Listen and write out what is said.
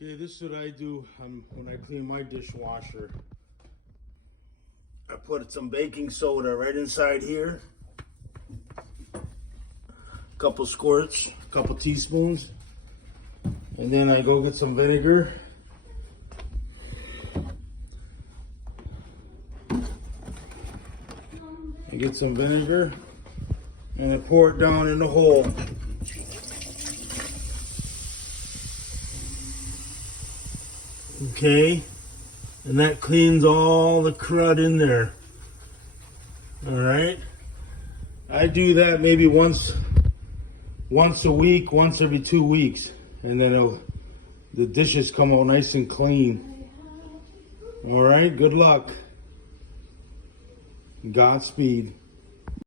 Okay, this is what I do when I clean my dishwasher. I put some baking soda right inside here. A couple squirts, a couple teaspoons. And then I go get some vinegar. I get some vinegar and I pour it down in the hole. Okay, and that cleans all the crud in there. All right, I do that maybe once a week, once every 2 weeks, and then the dishes come out nice and clean. All right, good luck. Godspeed.